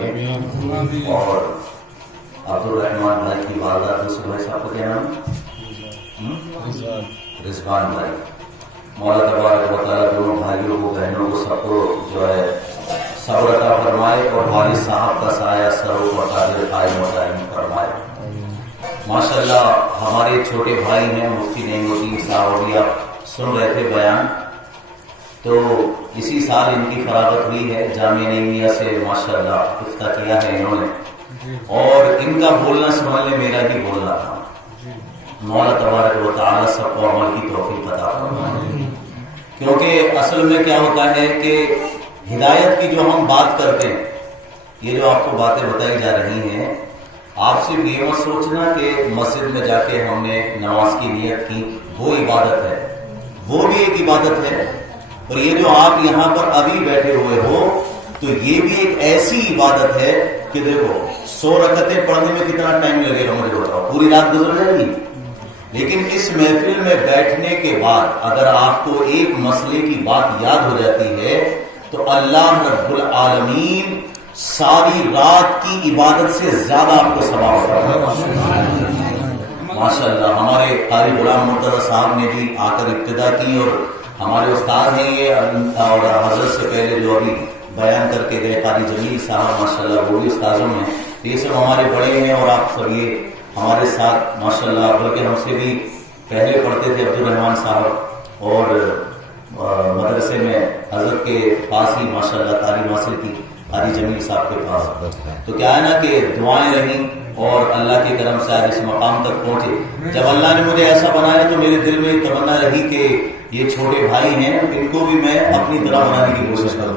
رکھے. اور عبدالرحمان بھائی کی والدہ دوسرے بھائی صاحب کو کیا نام ہے؟ رضوان بھائی. مولا تبارک و تعالیٰ دونوں بھائیوں کو بہنوں کو سب کو جو ہے صبر عطا فرمائے اور والد صاحب کا سایہ سروں پر قادر قائم و دائم فرمائے. ماشاءاللہ ہمارے چھوٹے بھائی ہیں مفتی نعیم الدین صاحب، ابھی آپ سن رہے تھے بیان، تو اسی سال ان کی فراغت ہوئی ہے جامعہ نعیمیہ سے، ماشاءاللہ افتتاح کیا ہے انہوں نے، اور ان کا بولنا سمجھ لیں میرا ہی بولنا تھا. مولا تبارک و تعالیٰ سب کو عمل کی توفیق عطا فرمائے. کیونکہ اصل میں کیا ہوتا ہے کہ ہدایت کی جو ہم بات کرتے ہیں، یہ جو آپ کو باتیں بتائی جا رہی ہیں، آپ صرف یہ مت سوچنا کہ مسجد میں جا کے ہم نے نماز کی نیت کی وہ عبادت ہے، وہ بھی ایک عبادت ہے. اور یہ جو آپ یہاں پر ابھی بیٹھے ہوئے ہو تو یہ بھی ایک ایسی عبادت ہے کہ دیکھو 100 رکعتیں پڑھنے میں کتنا ٹائم لگے گا مجھے بتاؤ، پوری رات گزر جائے گی. لیکن اس محفل میں بیٹھنے کے بعد اگر آپ کو ایک مسئلے کی بات یاد ہو جاتی ہے تو اللہ رب العالمین ساری رات کی عبادت سے زیادہ آپ کو ثواب کرتا ہے. ماشاءاللہ ہمارے قاری غلام مرتضی صاحب نے بھی آ کر ابتدا کی، اور ہمارے استاد ہیں یہ، اور حضرت سے پہلے جو ابھی بیان کر کے گئے قاری جمیل صاحب، ماشاءاللہ وہ بھی استاذوں میں، یہ سب ہمارے بڑے ہیں. اور آپ سب یہ ہمارے ساتھ ماشاءاللہ بلکہ ہم سے بھی پہلے پڑھتے تھے عبدالرحمان صاحب، اور مدرسے میں حضرت کے پاس ہی ماشاءاللہ تعلیم حاصل کی قاری جمیل صاحب کے پاس. تو کیا ہے نا کہ دعائیں رہیں اور اللہ کے کرم سے آج اس مقام تک پہنچے. جب اللہ نے مجھے ایسا بنایا تو میرے دل میں تمنا رہی کہ یہ چھوٹے بھائی ہیں ان کو بھی میں اپنی طرح بنانے کی کوشش کروں.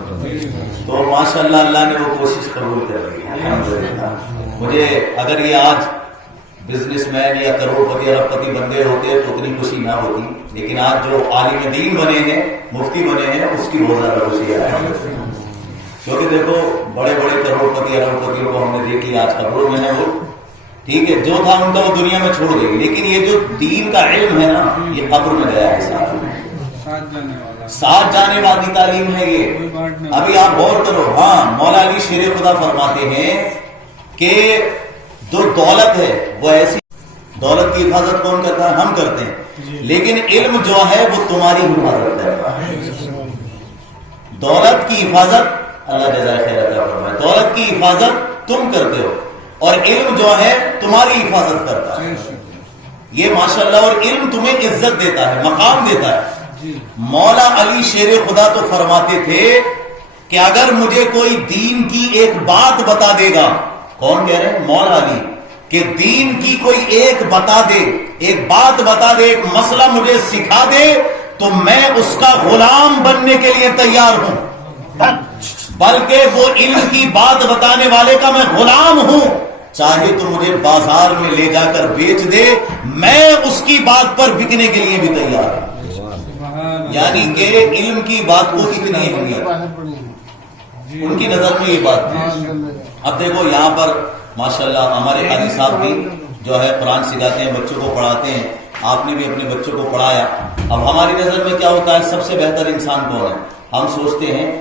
تو ماشاءاللہ اللہ نے وہ کوشش قبول کر لی الحمدللہ. مجھے اگر یہ آج بزنس مین یا کروڑ پتی ارب پتی بندے ہوتے تو اتنی خوشی نہ ہوتی، لیکن آج جو عالم دین بنے ہیں، مفتی بنے ہیں، اس کی بہت زیادہ خوشی ہے. کیونکہ دیکھو بڑے بڑے کروڑ پتی ارب پتیوں کو ہم نے دیکھ لیا آج قبروں میں ہے، وہ ٹھیک ہے جو تھا ان کا وہ دنیا میں چھوڑ گئی، لیکن یہ جو دین کا علم ہے نا یہ قبر میں گیا ہے، ساتھ جانے والی تعلیم ہے یہ. ابھی آپ غور کرو، ہاں مولا علی شیر خدا فرماتے ہیں کہ جو دولت ہے وہ ایسی، دولت کی حفاظت کون کرتا ہے؟ ہم کرتے ہیں، لیکن علم جو ہے وہ تمہاری حفاظت کرتا ہے. دولت کی حفاظت اللہ جزائے خیر عطا فرمائے، دولت کی حفاظت تم کرتے ہو اور علم جو ہے تمہاری حفاظت کرتا ہے. یہ ماشاءاللہ، اور علم تمہیں عزت دیتا ہے، مقام دیتا ہے. مولا علی شیر خدا تو فرماتے تھے کہ اگر مجھے کوئی دین کی ایک بات بتا دے گا، کون کہہ رہے ہیں؟ مولا علی، کہ دین کی کوئی ایک بتا دے، ایک بات بتا دے، ایک مسئلہ مجھے سکھا دے تو میں اس کا غلام بننے کے لیے تیار ہوں، بلکہ وہ علم کی بات بتانے والے کا میں غلام ہوں. چاہے تو مجھے بازار میں لے جا کر بیچ دے، میں اس کی بات پر بکنے کے لیے بھی تیار ہوں. یعنی کہ علم کی بات کو اتنی اہمیت ان کی نظر میں یہ بات تھی. اب دیکھو یہاں پر ماشاءاللہ ہمارے قاری صاحب بھی جو ہے قرآن سکھاتے ہیں، بچوں کو پڑھاتے ہیں، آپ نے بھی اپنے بچوں کو پڑھایا. اب ہماری نظر میں کیا ہوتا ہے سب سے بہتر انسان کون ہے؟ ہم سوچتے ہیں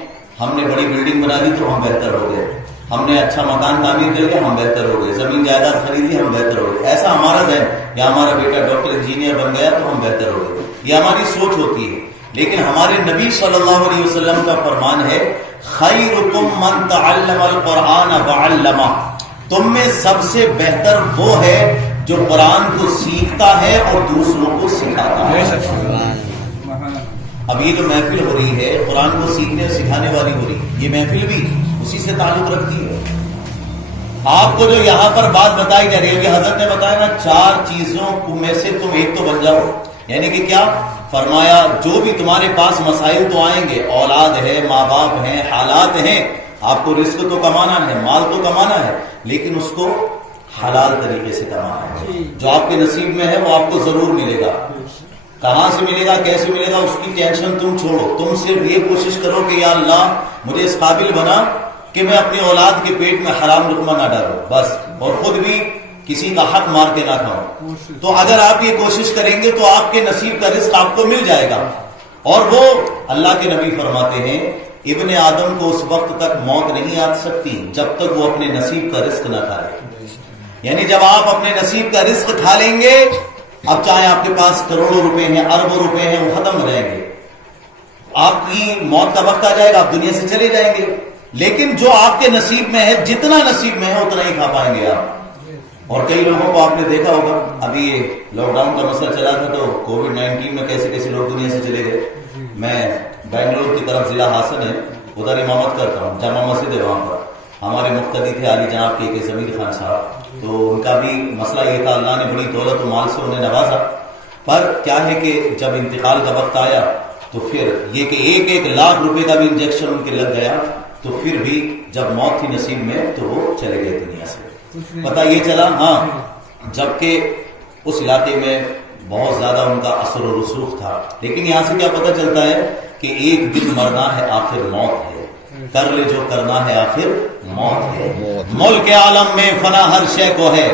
ہم نے بڑی بلڈنگ بنا دی تو ہم بہتر ہو گئے، ہم نے اچھا مکان تعمیر کر لیا ہم بہتر ہو گئے، زمین جائیداد خریدی ہم بہتر ہو گئے. ایسا ہمارا ذہن، یا ہمارا بیٹا ڈاکٹر انجینئر بن گیا تو ہم بہتر ہو گئے، یہ ہماری سوچ ہوتی ہے. لیکن ہمارے نبی صلی اللہ علیہ وسلم کا فرمان ہے خیرکم من تعلم القرآن وعلمہ، تم میں سب سے بہتر وہ ہے جو قرآن کو سیکھتا ہے اور دوسروں کو سکھاتا ہے. اب یہ جو محفل ہو رہی ہے قرآن کو سیکھنے اور سکھانے والی ہو رہی ہے، یہ محفل بھی اسی سے تعلق رکھتی ہے. آپ کو جو یہاں پر بات بتائی جا رہی ہے کہ حضرت نے بتایا نا 4 چیزوں میں سے تم ایک تو بن جاؤ، یعنی کہ کیا فرمایا؟ جو بھی تمہارے پاس مسائل تو آئیں گے، اولاد ہے، ماں باپ ہیں، حالات ہیں، آپ کو رزق تو کمانا ہے، مال تو کمانا ہے، لیکن اس کو حلال طریقے سے کمانا ہے. جو آپ کے نصیب میں ہے وہ آپ کو ضرور ملے گا. کہاں سے ملے گا، کیسے ملے گا، اس کی ٹینشن تم چھوڑو. تم صرف یہ کوشش کرو کہ یا اللہ مجھے اس قابل بنا کہ میں اپنی اولاد کے پیٹ میں حرام لقمہ نہ ڈالوں بس، اور خود بھی کسی کا حق مار کے نہ کھاؤ. تو اگر آپ یہ کوشش کریں گے تو آپ کے نصیب کا رزق آپ کو مل جائے گا. اور وہ اللہ کے نبی فرماتے ہیں ابن آدم کو اس وقت تک موت نہیں آ سکتی جب تک وہ اپنے نصیب کا رزق نہ کھائے. یعنی جب آپ اپنے نصیب کا رزق کھا لیں گے، اب چاہے آپ کے پاس کروڑوں روپے ہیں، اربوں روپے ہیں، وہ ختم ہو جائیں گے. آپ کی موت کا وقت آ جائے گا، آپ دنیا سے چلے جائیں گے. لیکن جو آپ کے نصیب میں ہے، جتنا نصیب میں ہے اتنا ہی کھا پائیں گے آپ. اور کئی لوگوں کو آپ نے دیکھا ہوگا، ابھی یہ لاک ڈاؤن کا مسئلہ چلا تھا تو کووڈ-19 میں کیسے کیسے لوگ دنیا سے چلے گئے. میں بنگلور کی طرف، ضلع ہاسن ہے، ادھر امامت کرتا ہوں، جامع مسجد ہے وہاں پر. ہمارے مقتدی تھے علی جناب کے ضمیر خان صاحب، تو ان کا بھی مسئلہ یہ تھا، اللہ نے بڑی دولت و مال سے انہیں نوازا. پر کیا ہے کہ جب انتقال کا وقت آیا تو پھر یہ کہ 1-1 لاکھ روپے کا بھی انجیکشن ان کے لگ گیا، تو پھر بھی جب موت تھی نصیب میں تو وہ چلے گئے دنیا سے. پتہ یہ چلا، ہاں، جبکہ اس علاقے میں بہت زیادہ ان کا اثر و رسوخ تھا. لیکن یہاں سے کیا پتہ چلتا ہے کہ ایک دن مرنا ہے، آخر موت ہے. کر لے جو کرنا ہے، آخر موت ہے. ملک عالم میں فنا ہر شے کو ہے،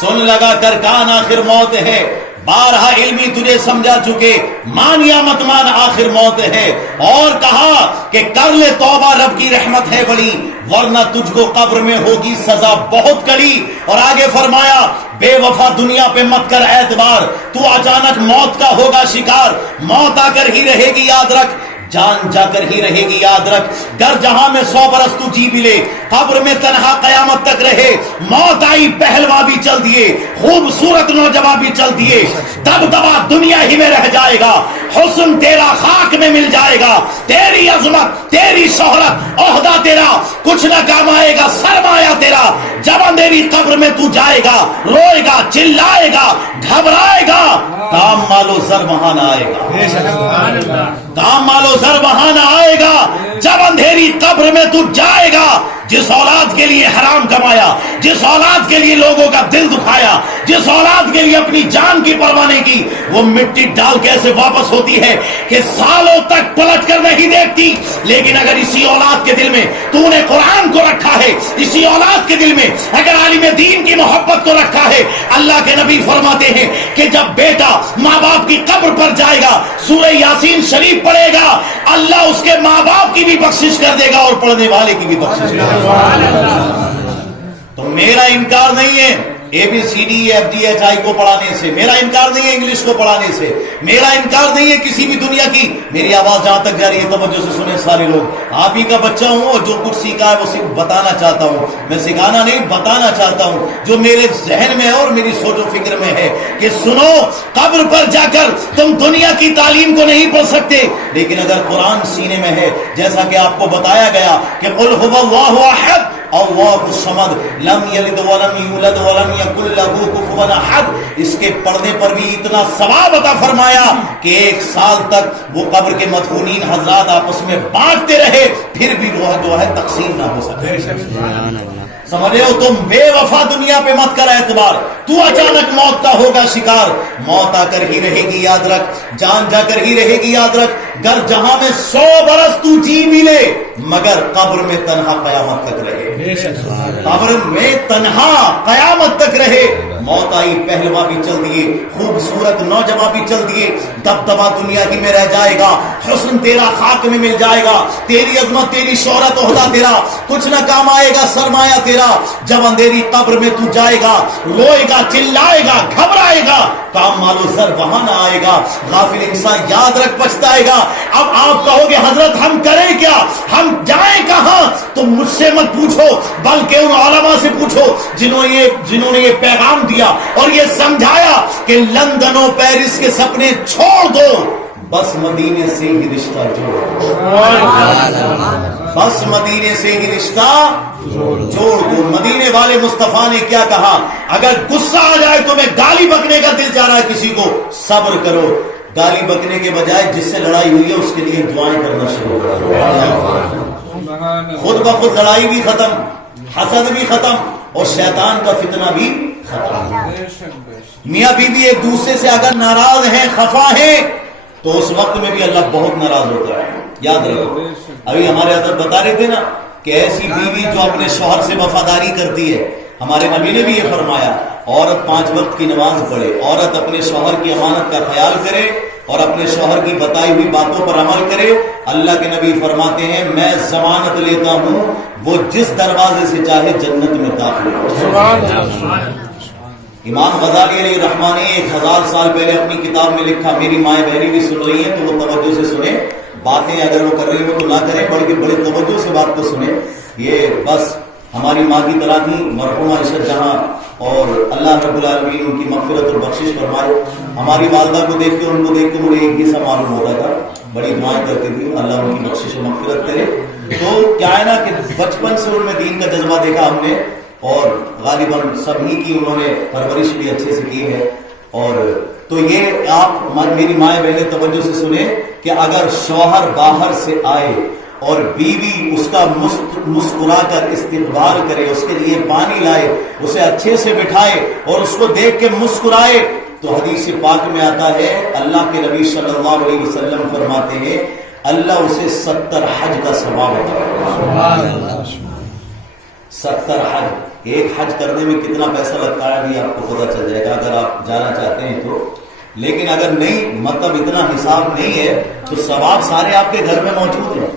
سن لگا کر کان، آخر موت ہے. بارہا علمی تجھے سمجھا چکے، مان یا مت مان، آخر موت ہے. اور کہا کہ کر لے توبہ، رب کی رحمت ہے بڑی، ورنہ تجھ کو قبر میں ہوگی سزا بہت کڑی. اور آگے فرمایا، بے وفا دنیا پہ مت کر اعتبار، تو اچانک موت کا ہوگا شکار. موت آ کر ہی رہے گی یاد رکھ، جان جا کر ہی رہے گی یاد رکھ. گر جہاں میں 100 برس تو جی بھی لے، قبر میں تنہا قیامت تک رہے. موت آئی پہلوا بھی چل دیے، خوبصورت نوجوان بھی چل دیے. دبدبا دنیا ہی میں رہ جائے گا، حسن تیرا خاک میں مل جائے گا. تیری عظمت، تیری شہرت، عہدہ تیرا کچھ نہ کام آئے گا. سرمایہ تیرا جب اندھیری قبر میں تو جائے گا، روئے گا، چلائے گا، گھبرائے گا. کام مالو زر وہاں نہ آئے گا، کام مالو زر وہاں نہ آئے گا. جب اندھیری قبر میں تو جائے گا، جس اولاد کے لیے حرام کمایا، جس اولاد کے لیے لوگوں کا دل دکھایا، جس اولاد کے لیے اپنی جان کی پرواہ نہیں کی، وہ مٹی ڈال کے ایسے واپس ہوتی ہے کہ سالوں تک پلٹ کر نہیں دیکھتی. لیکن اگر اسی اولاد کے دل میں تو نے قرآن کو رکھا ہے، اسی اولاد کے دل میں اگر عالم دین کی محبت کو رکھا ہے، اللہ کے نبی فرماتے ہیں کہ جب بیٹا ماں باپ کی قبر پر جائے گا، سورہ یاسین شریف پڑھے گا، اللہ اس کے ماں باپ کی بھی بخشش کر دے گا اور پڑھنے والے کی بھی بخشش کر دے گا. تو میرا انکار نہیں ہے ABCDEFGHI کو پڑھانے سے، میرا انکار نہیں ہے انگلش کو پڑھانے سے، میرا انکار نہیں ہے کسی بھی دنیا کی. میری آواز جہاں تک جا رہی ہے توجہ سے سنیں سارے لوگ. آپ ہی کا بچہ ہوں اور جو کچھ سیکھا ہے وہ صرف بتانا چاہتا ہوں. میں سکھانا نہیں، بتانا چاہتا ہوں جو میرے ذہن میں ہے اور میری سوچ و فکر میں ہے. کہ سنو، قبر پر جا کر تم دنیا کی تعلیم کو نہیں پڑھ سکتے، لیکن اگر قرآن سینے میں ہے، جیسا کہ آپ کو بتایا گیا کہ قل هو الله احد اللہ الصمد لم یلد ولم یولد ولم یکن لہ کفوا احد. اس کے پڑھنے پر بھی اتنا ثواب عطا فرمایا کہ 1 سال تک وہ قبر کے مدفونین حضرات آپس میں بانٹتے رہے، پھر بھی وہ جو ہے تقسیم نہ ہو سکے. سمجھے ہو تم؟ بے وفا دنیا پہ مت کر اعتبار، تو اچانک موت کا ہوگا شکار. موت آ کر ہی رہے گی یاد رکھ، جان جا کر ہی رہے گی یاد رکھ. گر جہاں میں 100 برس تو جی بھی لے، مگر قبر میں تنہا قیامت تک رہے. قبر میں تنہا قیامت تک رہے. موت آئی پہلوا بھی چل دیے، خوبصورت نوجوان بھی چل دیے. دبدبا دنیا ہی میں رہ جائے گا، حسن تیرا خاک میں مل جائے گا. تیری عظمت، تیری شہرت، عہدہ تیرا کچھ نہ کام آئے گا. سرمایہ تیرا جب اندھیری قبر میں تو جائے گا، روئے گا، چلائے گا، گھبرائے گا، کام مالو زر وہاں نہ آئے گا. غافل انسان یاد رکھ پچھتائے گا. اب آپ کہو گے حضرت ہم کریں کیا، ہم جائیں کہاں؟ تو مجھ سے مت پوچھو، بلکہ ان علماء سے پوچھو جنہوں نے یہ پیغام دیا اور یہ سمجھایا کہ لندن و پیرس کے سپنے چھوڑ دو، بس مدینے سے ہی رشتہ جوڑ، بس مدینے سے ہی رشتہ جوڑ دو. مدینے والے مصطفیٰ نے کیا کہا؟ اگر غصہ آ جائے تو میں گالی بکنے کا دل چاہ رہا ہے کسی کو، صبر کرو. گالی بکنے کے بجائے جس سے لڑائی ہوئی ہے اس کے لیے دعائیں کرنا شروع کرو. خود بخود لڑائی بھی ختم، حسد بھی ختم، اور شیطان کا فتنہ بھی ختم. میاں بیوی ایک دوسرے سے اگر ناراض ہیں، خفا ہیں، تو اس وقت میں بھی اللہ بہت ناراض ہوتا ہے. یاد رکھو، ابھی ہمارے حضرت بتا رہے تھے نا کہ ایسی بیوی جو اپنے شوہر سے وفاداری کرتی ہے، ہمارے نبی نے بھی یہ فرمایا، عورت 5 وقت کی نماز پڑھے، عورت اپنے شوہر کی امانت کا خیال کرے، اور اپنے شوہر کی بتائی ہوئی باتوں پر عمل کرے. اللہ کے نبی فرماتے ہیں میں ضمانت لیتا ہوں وہ جس دروازے سے چاہے جنت میں داخل ہو. امام غزالی علیہ الرحمٰن نے 1000 سال پہلے اپنی کتاب میں لکھا, میری مائیں بہنیں بھی سن رہی ہیں تو وہ توجہ سے سنیں, باتیں اگر وہ کر رہی ہو تو نہ کریں, بلکہ بڑے توجہ سے بات کو سنیں. یہ بس ہماری ماں کی طرح تھی مرحومہ عشرت جہاں, اور اللہ رب العالمین ان کی مغفرت اور بخشش فرمائے. ہماری والدہ کو دیکھ کے, ان کو دیکھ کے مجھے ایک ہی سا معلوم ہوتا تھا, بڑی دعائیں کرتی تھی اللہ ان کی بخشش و مغفرت کرے. تو کیا ہے نا کہ بچپن سے ان میں دین کا جذبہ دیکھا ہم نے, اور غالباً سبھی کی انہوں نے پرورش بھی اچھے سے کی ہے. اور تو یہ آپ میری مائیں بہنیں توجہ سے سنیں کہ اگر شوہر باہر سے آئے اور بیوی اس کا مسکرا کر استقبال کرے, اس کے لیے پانی لائے, اسے اچھے سے بٹھائے اور اس کو دیکھ کے مسکرائے, تو حدیث پاک میں آتا ہے اللہ کے نبی صلی اللہ علیہ وسلم فرماتے ہیں اللہ اسے 70 حج کا ثواب عطا کرے. 70 حج, ایک حج کرنے میں کتنا پیسہ لگتا ہے ابھی آپ کو پتہ چل جائے گا اگر آپ جانا چاہتے ہیں تو. لیکن اگر نہیں, مطلب اتنا حساب نہیں ہے, تو ثواب سارے آپ کے گھر میں موجود ہیں.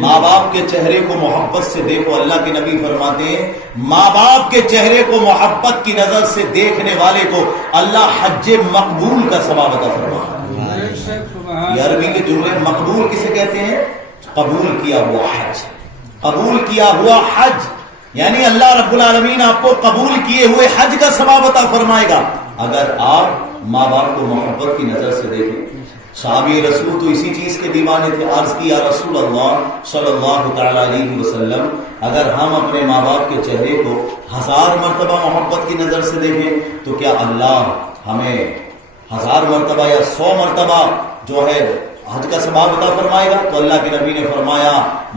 ماں باپ کے چہرے کو محبت سے دیکھو, اللہ کے نبی فرماتے ہیں ماں باپ کے چہرے کو محبت کی نظر سے دیکھنے والے کو اللہ حج مقبول کا ثواب عطا فرماتا. یہ عربی کے جملے مقبول کسے کہتے ہیں؟ قبول کیا ہوا حج. قبول کیا ہوا حج یعنی اللہ رب العالمین آپ کو قبول کیے ہوئے حج کا ثواب عطا فرمائے گا اگر آپ ماں باپ کو محبت کی نظر سے دیکھیں. صحابی رسول تو اسی چیز کے دیوانے تھے. عرض کی یا رسول اللہ صلی اللہ تعالی علیہ وسلم, اگر ہم اپنے ماں باپ کے چہرے کو 1000 مرتبہ محبت کی نظر سے دیکھیں تو کیا اللہ ہمیں 1000 مرتبہ یا 100 مرتبہ جو ہے حج کا ثواب عطا فرمائے گا؟ تو اللہ کے نبی نے فرمایا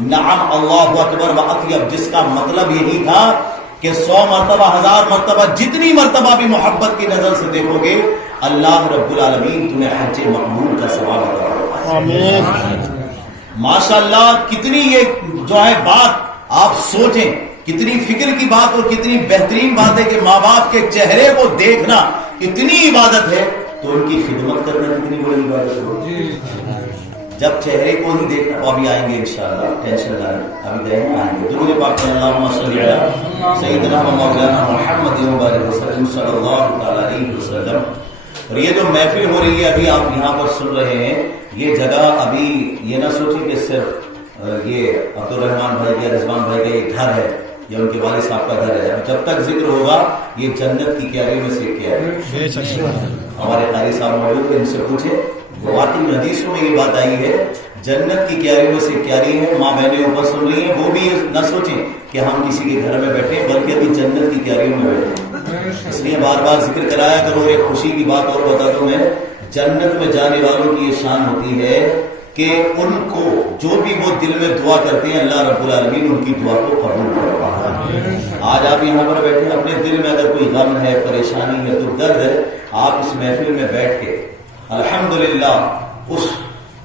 نعم اللہ اکبر و اطیب, جس کا مطلب یہی تھا کہ 100 مرتبہ 1000 مرتبہ جتنی مرتبہ بھی محبت کی نظر سے دیکھو گے اللہ رب العالمین تمہیں حج مقبول کا ثواب عطا فرمائے گا. ماشاءاللہ کتنی یہ جو ہے بات آپ سوچیں, کتنی فکر کی بات اور کتنی بہترین بات ہے کہ ماں باپ کے چہرے کو دیکھنا اتنی عبادت ہے, تو ان کی خدمت کرنا کتنی بڑی عبادت ہے. جب چہرے کو ہی دیکھنا, وہ ابھی آئیں گے انشاءاللہ, ٹینشن نہ لیں, ابھی گئے ہیں آئیں گے. درود پاک میں اللہم صلی علی سیدنا و مولانا محمد مبارک وسلم صلی اللہ تعالی علیہ وسلم. اور یہ جو محفل ہو رہی ہے ابھی آپ یہاں پر سن رہے ہیں, یہ جگہ ابھی یہ نہ سوچیں کہ صرف یہ عبد الرحمان بھائی یا رضوان بھائی کا یہ گھر ہے یا ان کے والد صاحب کا گھر ہے. جب تک ذکر ہوگا یہ جنت کی کیاری میں سے کیا ہے. ہمارے قاری صاحب موجود ہیں, ان سے پوچھیں, واقعی حدیثوں میں یہ بات آئی ہے جنت کی کیاری میں سے کیاری ہے. ماں بہنیں اوپر سن رہی ہیں, وہ بھی نہ سوچیں کہ ہم کسی کے گھر میں بیٹھے, بلکہ ابھی جنت کی کیاریوں میں بیٹھے. اس لیے بار بار ذکر کرایا کرو. ایک خوشی کی بات اور بتا دوں میں, جنت میں جانے والوں کی یہ شان ہوتی ہے کہ ان کو جو بھی وہ دل میں دعا کرتے ہیں اللہ رب العالمین ان کی دعا کو قبول کرتا ہے. آج آپ یہاں پر بیٹھے, اپنے دل میں اگر کوئی غم ہے, پریشانی ہے, تو درد ہے, آپ اس محفل میں بیٹھ کے الحمدللہ اس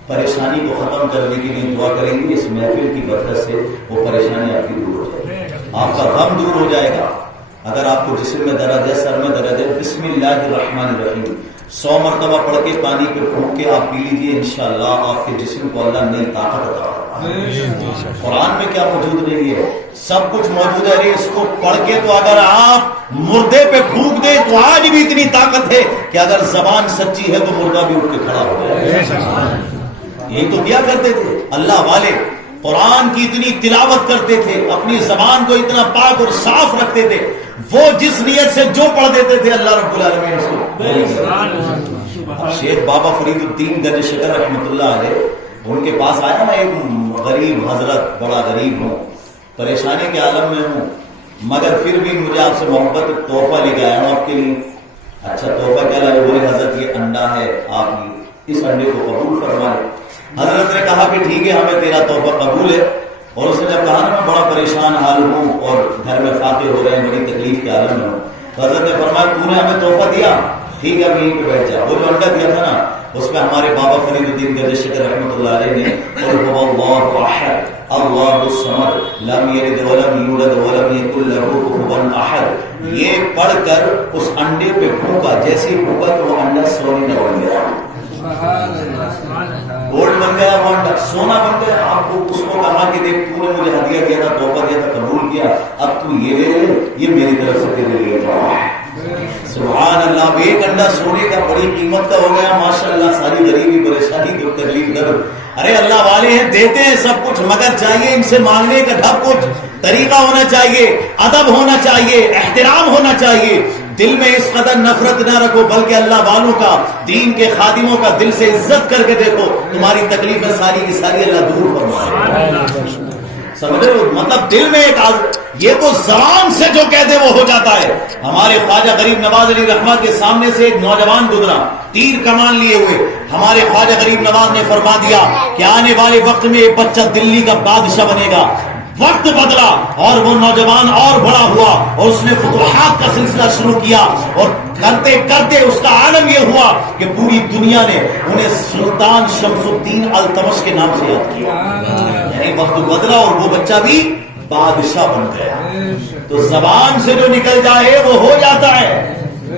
پریشانی کو ختم کرنے کے لیے دعا کریں گے. اس محفل کی برکت سے وہ پریشانی آپ کی دور ہو جائے گی, آپ کا غم دور ہو جائے گا. اگر آپ کو جسم میں درد ہے, سر میں درد ہے, بسم اللہ الرحمن الرحیم 100 مرتبہ پڑھ کے پانی پہ پھونک کے آپ پی لیجیے, انشاءاللہ آپ کے جسم کو اللہ نئی طاقت عطا کرے. قرآن میں کیا موجود نہیں ہے, سب کچھ موجود ہے. اس کو پڑھ کے تو اگر آپ مردے پہ پھونک دیں تو آج بھی اتنی طاقت ہے کہ اگر زبان سچی ہے تو مردہ بھی اٹھ کے کھڑا ہو جائے. یہی تو کیا کرتے تھے اللہ والے, قرآن کی اتنی تلاوت کرتے تھے, اپنی زبان کو اتنا پاک اور صاف رکھتے تھے, وہ جس نیت سے جو پڑھ دیتے تھے اللہ رب العالمین اس کو. شیخ بابا فرید الدین گنج شکر رحمۃ اللہ علیہ, ان کے پاس آیا نا ایک غریب حضرت, بڑا غریب ہوں, پریشانی کے عالم میں ہوں, مگر پھر بھی مجھے آپ سے محبت تحفہ لے کے آیا ہوں آپ کے لیے. اچھا تحفہ کیا لائے؟ بولے حضرت یہ انڈا ہے, آپ اس انڈے کو قبول فرمائے. حضرت نے کہا کہ ٹھیک ہے ہمیں تیرا تحفہ قبول ہے. اور اس نے جب کہا نا میں بڑا پریشان حال ہوں اور گھر میں فاقے ہو رہے ہیں, بڑی تکلیف کے عالم میں ہوں, تو حضرت نے فرمایا تو نے ہمیں تحفہ دیا, ٹھیک ہے اب یہیں پہ بیٹھ جا. وہ جو انڈا دیا تھا نا اس پہ ہمارے بابا فرید الدین گنج شکر رحمۃ اللہ علیہ نے قل هو اللہ احد اللہ الصمد لم یلد ولم یولد ولم یکن له کفوا احد یہ پڑھ کر اس انڈے پہ پھونکا. جیسے پھونکا تو وہ انڈا سونے کا بن گیا. گولڈ بن گیا، گولڈ سونا بن گیا. آپ کو اس کو کہا کہ دیکھ تو نے مجھے ہدیہ دیا تھا، تحفہ دیا تھا، قبول کیا، اب تو یہ لے لے، یہ میری طرف سے تیرے لیے تھا. سبحان اللہ. ایک انڈا سونے کا بڑی قیمت کا ہو گیا ماشاء اللہ. ساری غریبی پریشانی دکھ تکلیف درد. ارے اللہ والے ہیں، دیتے ہیں سب کچھ، مگر چاہیے ان سے مانگنے کا ڈھب کچھ طریقہ ہونا چاہیے، ادب ہونا چاہیے، احترام ہونا چاہیے. دل میں اس قدر نفرت نہ رکھو، بلکہ اللہ والوں کا، دین کے خادموں کا دل سے عزت کر کے دیکھو، تمہاری تکلیفیں ساری کی ساری اللہ دور فرمائے. سمجھے؟ مطلب دل میں ایک یہ تو زبان سے جو کہہ دے وہ ہو جاتا ہے. ہمارے خواجہ غریب نواز علی رحمہ کے سامنے سے ایک نوجوان گزرا تیر کمان لیے ہوئے. ہمارے خواجہ غریب نواز نے فرما دیا کہ آنے والے وقت میں ایک بچہ دلی کا بادشاہ بنے گا. وقت بدلا اور وہ نوجوان اور بڑا ہوا اور اس نے فتوحات کا سلسلہ شروع کیا، اور کرتے کرتے اس کا عالم یہ ہوا کہ پوری دنیا نے انہیں سلطان شمس الدین التمش کے نام سے یاد کیا. یعنی وقت بدلا اور وہ بچہ بھی بادشاہ بن گیا. تو زبان سے جو نکل جائے وہ ہو جاتا ہے.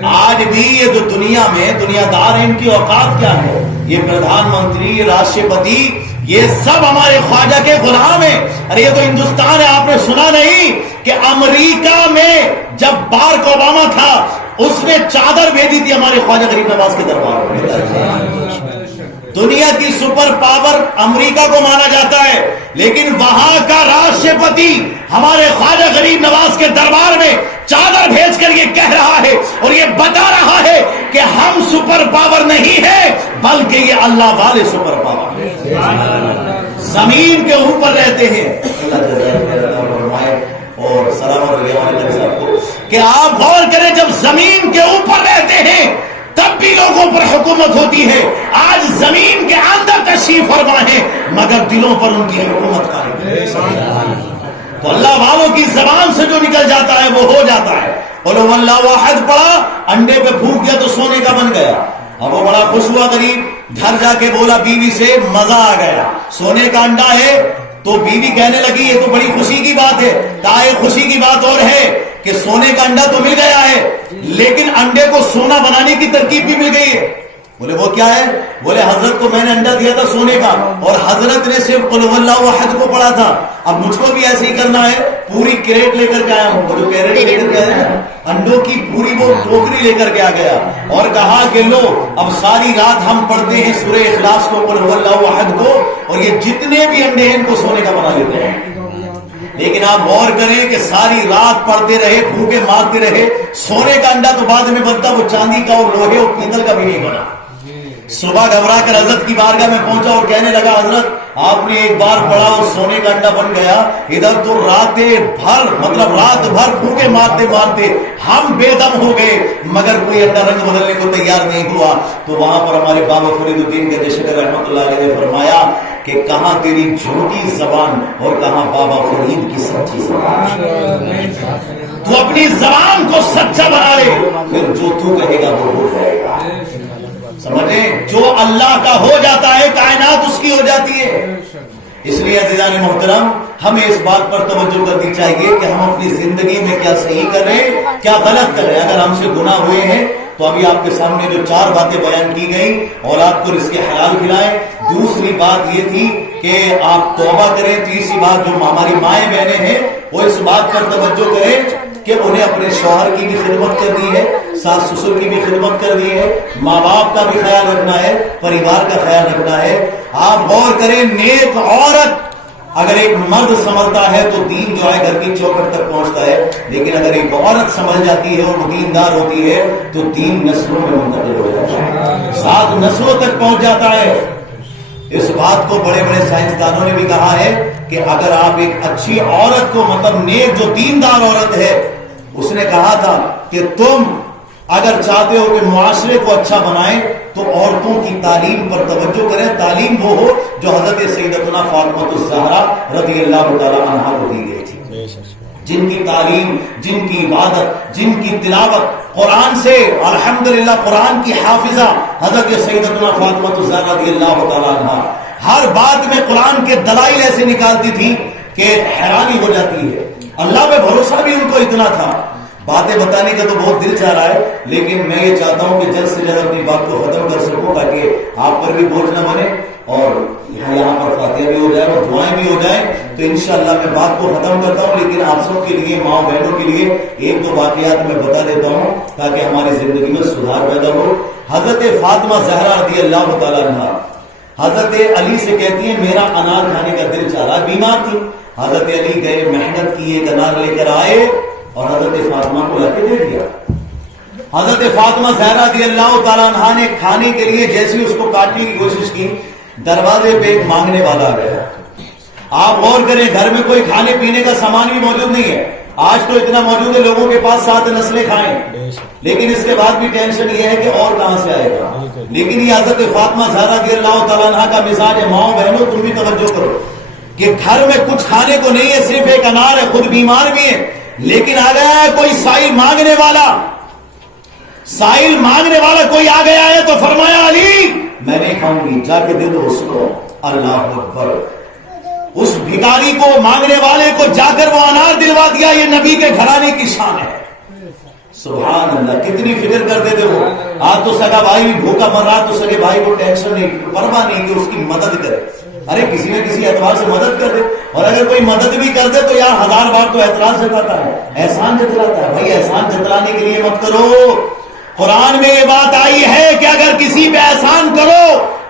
آج بھی یہ جو دنیا میں دنیا دار ہیں، ان کی اوقات کیا ہے؟ یہ پردھان منتری، یہ راشٹرپتی، یہ سب ہمارے خواجہ کے غلام ہیں. ارے یہ تو ہندوستان ہے. آپ نے سنا نہیں کہ امریکہ میں جب بارک اوباما تھا اس نے چادر بھیجی تھی ہمارے خواجہ غریب نواز کے دربار میں. دنیا کی سپر پاور امریکہ کو مانا جاتا ہے، لیکن وہاں کا راشٹرپتی ہمارے خواجہ غریب نواز کے دربار میں چادر بھیج کر یہ کہہ رہا ہے اور یہ بتا رہا ہے کہ ہم سپر پاور نہیں ہیں، بلکہ یہ اللہ والے سپر پاور ہیں، زمین کے اوپر رہتے ہیں. اور سلام علیکم کہ آپ غور کریں، جب زمین کے اوپر رہتے ہیں تب بھی لوگوں پر حکومت ہوتی ہے. آج زمین کے اندر تشریف فرما ہے مگر دلوں پر ان کی حکومت قائم ہے. تو اللہ والوں کی زبان سے جو نکل جاتا ہے وہ ہو جاتا ہے. قل اللہ واحد پڑھا، انڈے پہ پھونک دیا تو سونے کا بن گیا. اب وہ بڑا خوش ہوا غریب، گھر جا کے بولا بیوی سے مزہ آ گیا، سونے کا انڈا ہے. تو بیوی کہنے لگی یہ تو بڑی خوشی کی بات ہے. کہا یہ خوشی کی بات اور ہے کہ سونے کا انڈا تو مل گیا ہے، لیکن انڈے کو سونا بنانے کی ترکیب بھی مل گئی ہے. بولے وہ کیا ہے؟ بولے حضرت کو میں نے انڈا دیا تھا سونے کا، اور حضرت نے صرف قل اللہ احد کو پڑھا تھا. اب مجھ کو بھی ایسے ہی کرنا ہے، پوری کریٹ لے کر کے آیا ہوں. وہ جو کریٹ لے کر کے آیا انڈوں کی پوری وہ ٹوکری لے کر کے آ گیا اور کہا کہ لو اب ساری رات ہم پڑھتے ہیں سورہ اخلاص کو، قل اللہ احد کو، اور یہ جتنے بھی انڈے ہیں ان کو سونے کا بنا لیتے ہیں. لیکن آپ غور کریں کہ ساری رات پڑھتے رہے، پھونکے مارتے رہے، سونے کا انڈا تو بعد میں بنتا، وہ چاندی کا اور لوہے اور پیتل کا بھی نہیں بنا. صبح گھبرا کر حضرت کی بارگاہ میں پہنچا اور کہنے لگا حضرت آپ نے ایک بار پڑھا اور سونے کا انڈا بن گیا. ادھر تو رات بھر پھونکے مارتے مارتے ہم بے دم ہو گئے مگر کوئی انڈا رنگ بدلنے کو تیار نہیں ہوا. تو وہاں پر ہمارے بابا فرید الدین کے شکر رحمۃ اللہ علیہ نے فرمایا کہ کہاں تیری جھوٹی زبان اور کہاں بابا فرید کی سچی زبان. تو اپنی زبان کو سچا بنا لے، پھر جو تو کہے گا وہ ہو جائے گا. سمجھے؟ جو اللہ کا ہو جاتا ہے کائنات اس کی ہو جاتی ہے. اس لیے عزیزان محترم ہمیں اس بات پر توجہ کرنی چاہیے کہ ہم اپنی زندگی میں کیا صحیح کر رہے ہیں، کیا غلط کر رہے ہیں. اگر ہم سے گناہ ہوئے ہیں تو ابھی آپ کے سامنے جو 4 باتیں بیان کی گئی، اور آپ کو رزق حلال کھلائیں. دوسری بات یہ تھی کہ آپ توبہ کریں. تیسری بات جو ہماری مائیں بہنیں ہیں وہ اس بات پر توجہ کریں کہ انہیں اپنے شوہر کی بھی خدمت کرنی ہے، ساس سسر کی بھی خدمت کرنی ہے، ماں باپ کا بھی خیال رکھنا ہے، پریوار کا خیال رکھنا ہے. آپ غور کریں، نیک عورت اگر ایک مرد سنبھلتا ہے تو دین جو ہے گھر کی چوکھٹ تک پہنچتا ہے، لیکن اگر ایک عورت سنبھل جاتی ہے اور دیندار ہوتی ہے تو دین نسلوں میں منتقل ہو جاتا ہے، 7 نسلوں تک پہنچ جاتا ہے. اس بات کو بڑے بڑے سائنسدانوں نے بھی کہا ہے کہ اگر آپ ایک اچھی عورت کو، مطلب نیک جو دیندار عورت ہے، اس نے کہا تھا کہ تم اگر چاہتے ہو کہ معاشرے کو اچھا بنائیں تو عورتوں کی تعلیم پر توجہ کریں. تعلیم وہ ہو جو حضرت سیدتنا فاطمہ الزہرا رضی اللہ تعالی عنہا کو دی گئی تھی، جن کی تعلیم، جن کی عبادت، جن کی تلاوت قرآن سے، الحمدللہ قرآن کی حافظہ حضرت سیدتنا فاطمہ الزہرا رضی اللہ تعالی عنہا ہر بات میں قرآن کے دلائل ایسے نکالتی تھی کہ حیرانی ہو جاتی ہے. اللہ پہ بھروسہ بھی ان کو اتنا تھا باتیں بتانے کا تو بہت دل چاہ رہا ہے، لیکن میں یہ چاہتا ہوں کہ جلد سے جلد اپنی بات کو ختم کر سکوں تاکہ آپ پر بھی بوجھ نہ بنے اور یہاں پر فاتحہ بھی ہو جائے اور دعائیں بھی ہو جائیں. تو انشاءاللہ میں بات کو ختم کرتا ہوں، لیکن آپ سب کے لیے، ماں بہنوں کے لیے ایک دو واقعات میں بتا دیتا ہوں تاکہ ہماری زندگی میں سدھار پیدا ہو. حضرت فاطمہ زہرا رضی اللہ تعالیٰ عنہا حضرت علی سے کہتی ہیں میرا انار کھانے کا دل چاہ رہا، بیمار تھی. حضرت علی گئے، محنت کی، ایک انار لے کر آئے اور حضرت فاطمہ کو لا کے دے دیا. حضرت فاطمہ زہرا رضی اللہ تعالیٰ عنہا نے کھانے کے لیے جیسی اس کو کاٹنے کی کوشش کی، دروازے پہ ایک مانگنے والا آ گیا. آپ غور کریں، گھر میں کوئی کھانے پینے کا سامان بھی موجود نہیں ہے. آج تو اتنا موجود ہے لوگوں کے پاس 7 نسلیں کھائیں، لیکن اس کے بعد بھی ٹینشن یہ ہے کہ اور کہاں سے آئے گا. لیکن یہ حضرت فاطمہ زہرا رضی اللہ تعالیٰ عنہا کا مزاج ہے. ماؤں بہنوں تم بھی توجہ کرو کہ گھر میں کچھ کھانے کو نہیں ہے، صرف ایک انار ہے، خود بیمار بھی ہے، لیکن آ گیا ہے کوئی سائل مانگنے والا. سائل مانگنے والا کوئی آ گیا ہے تو فرمایا علی میں نہیں کھاؤں گی، جا کے دے دو اس کو. اللہ اکبر. اس بھکاری کو، مانگنے والے کو جا کر وہ انار دلوا دیا. یہ نبی کے گھرانے کی شان ہے. سبحان اللہ. کتنی فکر کرتے تھے وہ. آج تو سگا بھائی بھی بھوکا مر رہا تو سگے بھائی کو ٹینشن نہیں، پرواہ نہیں کہ اس کی مدد کرے. ارے کسی نہ کسی اعتبار سے مدد کر دے، اور اگر کوئی مدد بھی کر دے تو یار 1000 بار تو اعتراض جتاتا ہے، احسان جتلاتا ہے. بھائی احسان جتلانے کے لیے مت کرو. قرآن میں یہ بات آئی ہے کہ اگر کسی پہ احسان کرو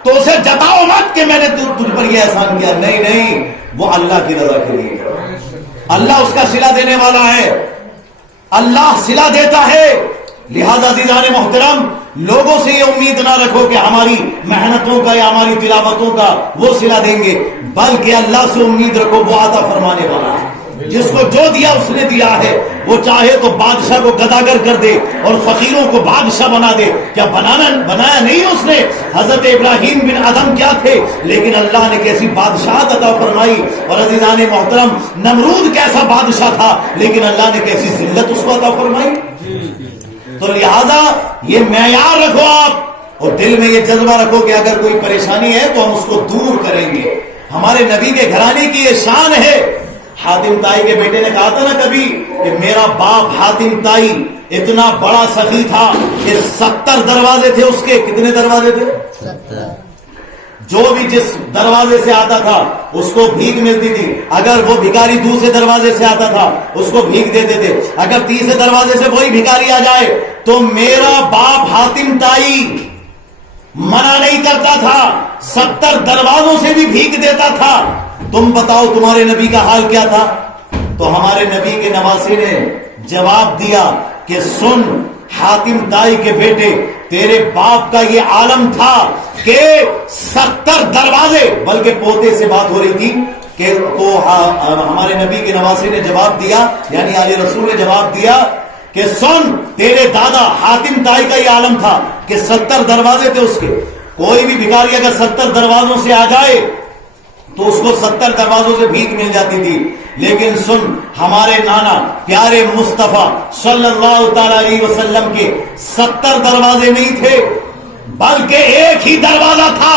تو اسے جتاؤ مت کہ میں نے تجھ پر یہ احسان کیا. نہیں نہیں، وہ اللہ کی رضا کے لیے کرو. اللہ اس کا صلہ دینے والا ہے، اللہ صلہ دیتا ہے. لہذا عزیزان محترم، لوگوں سے یہ امید نہ رکھو کہ ہماری محنتوں کا یا ہماری تلاوتوں کا وہ صلہ دیں گے، بلکہ اللہ سے امید رکھو، وہ عطا فرمانے والا ہے. جس کو جو دیا اس نے دیا ہے. وہ چاہے تو بادشاہ کو گداگر کر دے اور فقیروں کو بادشاہ بنا دے. کیا بنایا نہیں اس نے؟ حضرت ابراہیم بن ادم کیا تھے، لیکن اللہ نے کیسی بادشاہت عطا فرمائی. اور عزیزان محترم، نمرود کیسا بادشاہ تھا، لیکن اللہ نے کیسی ذلت اس کو عطا فرمائی. تو لہذا یہ معیار رکھو آپ، اور دل میں یہ جذبہ رکھو کہ اگر کوئی پریشانی ہے تو ہم اس کو دور کریں گے. ہمارے نبی کے گھرانے کی یہ شان ہے. حاتم تائی کے بیٹے نے کہا تھا نا کبھی کہ میرا باپ حاتم تائی اتنا بڑا سخی تھا کہ 70 دروازے تھے اس کے. کتنے دروازے تھے؟ 70. جو بھی جس دروازے سے آتا تھا اس کو بھیک ملتی تھی. اگر وہ بھکاری دوسرے دروازے سے آتا تھا اس کو بھیک دیتے تھے. اگر تیسرے دروازے سے وہی بھکاری آ جائے تو میرا باپ حاتم تائی منع نہیں کرتا تھا، 70 دروازوں سے بھی بھیک دیتا تھا. تم بتاؤ تمہارے نبی کا حال کیا تھا؟ تو ہمارے نبی کے نواسے نے جواب دیا کہ سن حاتم تائی کے بیٹے، تیرے باپ کا یہ عالم تھا کہ 70 دروازے، بلکہ پوتے سے بات ہو رہی تھی کہ تو ہمارے نبی کے نواسے نے جواب دیا، یعنی آل رسول نے جواب دیا کہ سن تیرے دادا حاتم تائی کا یہ عالم تھا کہ 70 دروازے تھے اس کے. کوئی بھی بھکاری اگر 70 دروازوں سے آ جائے تو اس کو 70 دروازوں سے بھیک مل جاتی تھی. لیکن سن، ہمارے نانا پیارے مصطفیٰ صلی اللہ تعالی علیہ وسلم کے 70 دروازے نہیں تھے، بلکہ ایک ہی دروازہ تھا.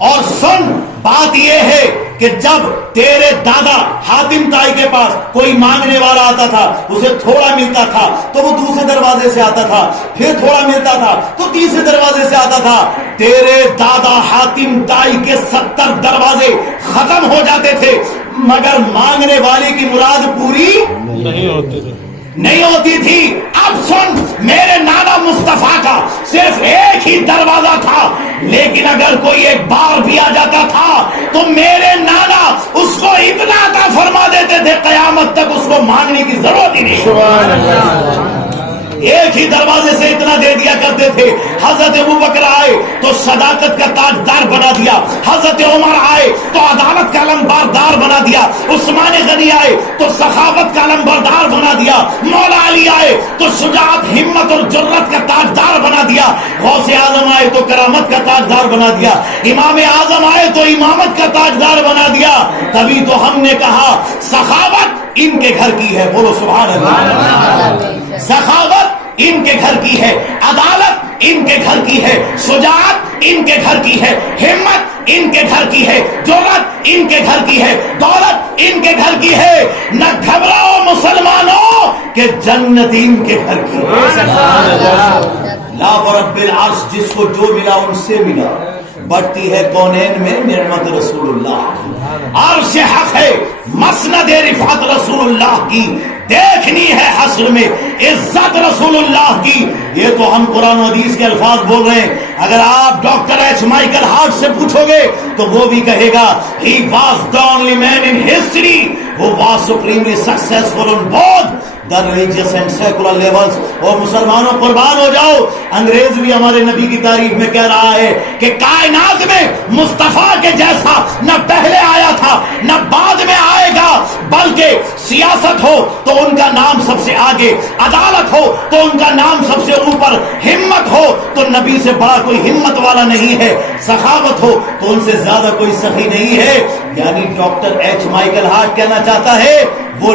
اور سن، بات یہ ہے کہ جب تیرے دادا حاتم تائی کے پاس کوئی مانگنے والا آتا تھا، اسے تھوڑا ملتا تھا تو وہ دوسرے دروازے سے آتا تھا، پھر تھوڑا ملتا تھا تو تیسرے دروازے سے آتا تھا. تیرے دادا حاتم تائی کے 70 دروازے ختم ہو جاتے تھے، مگر مانگنے والے کی مراد پوری نہیں ہوتی تھی. اب سن، میرے نانا مصطفیٰ کا صرف ایک ہی دروازہ تھا، لیکن اگر کوئی ایک بار بھی آ جاتا تھا تو میرے نانا اس کو اتنا عطا فرما دیتے تھے قیامت تک اس کو مانگنے کی ضرورت ہی نہیں. سبحان اللہ. ایک ہی دروازے سے اتنا دے دیا کرتے تھے. حضرت ابوبکر آئے تو صداقت کا تاجدار بنا دیا، حضرت عمر آئے تو عدالت کا علمبردار بنا دیا، عثمان غنی آئے تو سخاوت کا علمبردار بنا دیا، مولا علی آئے تو شجاعت، ہمت اور جرت کا تاجدار بنا دیا، غوث اعظم آئے تو کرامت کا تاجدار بنا دیا، امام اعظم آئے تو امامت کا تاجدار بنا دیا. تبھی تو ہم نے کہا سخاوت ان کے گھر کی ہے. بولو سبحان اللہ. سخاوت ان کے گھر کی ہے، عدالت ان کے گھر کی ہے، شجاعت ان کے گھر کی ہے، ہمت ان کے گھر کی ہے، جرأت ان کے گھر کی ہے، دولت ان کے گھر کی ہے. نہ گھبراؤ مسلمانوں، کہ جنتین کے گھر کی لا ورب العرش جس کو جو ملا ان سے ملا بڑھتی ہے کونین میں نعمت رسول اللہ عرش حق ہے مسند رفعت رسول اللہ کی دیکھنی ہے حشر میں عزت رسول اللہ کی یہ تو ہم قرآن و حدیث کے الفاظ بول رہے ہیں اگر آپ ڈاکٹر ایچ مائیکل ہارٹ سے پوچھو گے تو وہ بھی کہے گا he was the only man in history who was supremely successful on both the religious and secular levels اور مسلمانوں قربان ہو جاؤ انگریز بھی ہمارے نبی کی تعریف میں کہہ رہا ہے کہ کائنات میں مصطفیٰ کے جیسا نہ پہلے آیا تھا نہ بعد میں آئے گا بلکہ سیاست ہو تو ان کا نام سب سے آگے عدالت ہو تو ان کا نام سب سے اوپر ہمت ہو تو نبی سے بڑا کوئی ہمت والا نہیں ہے سخاوت ہو تو ان سے زیادہ کوئی سخی نہیں ہے یعنی ڈاکٹر ایچ مائیکل ہارٹ کہنا چاہتا ہے وہ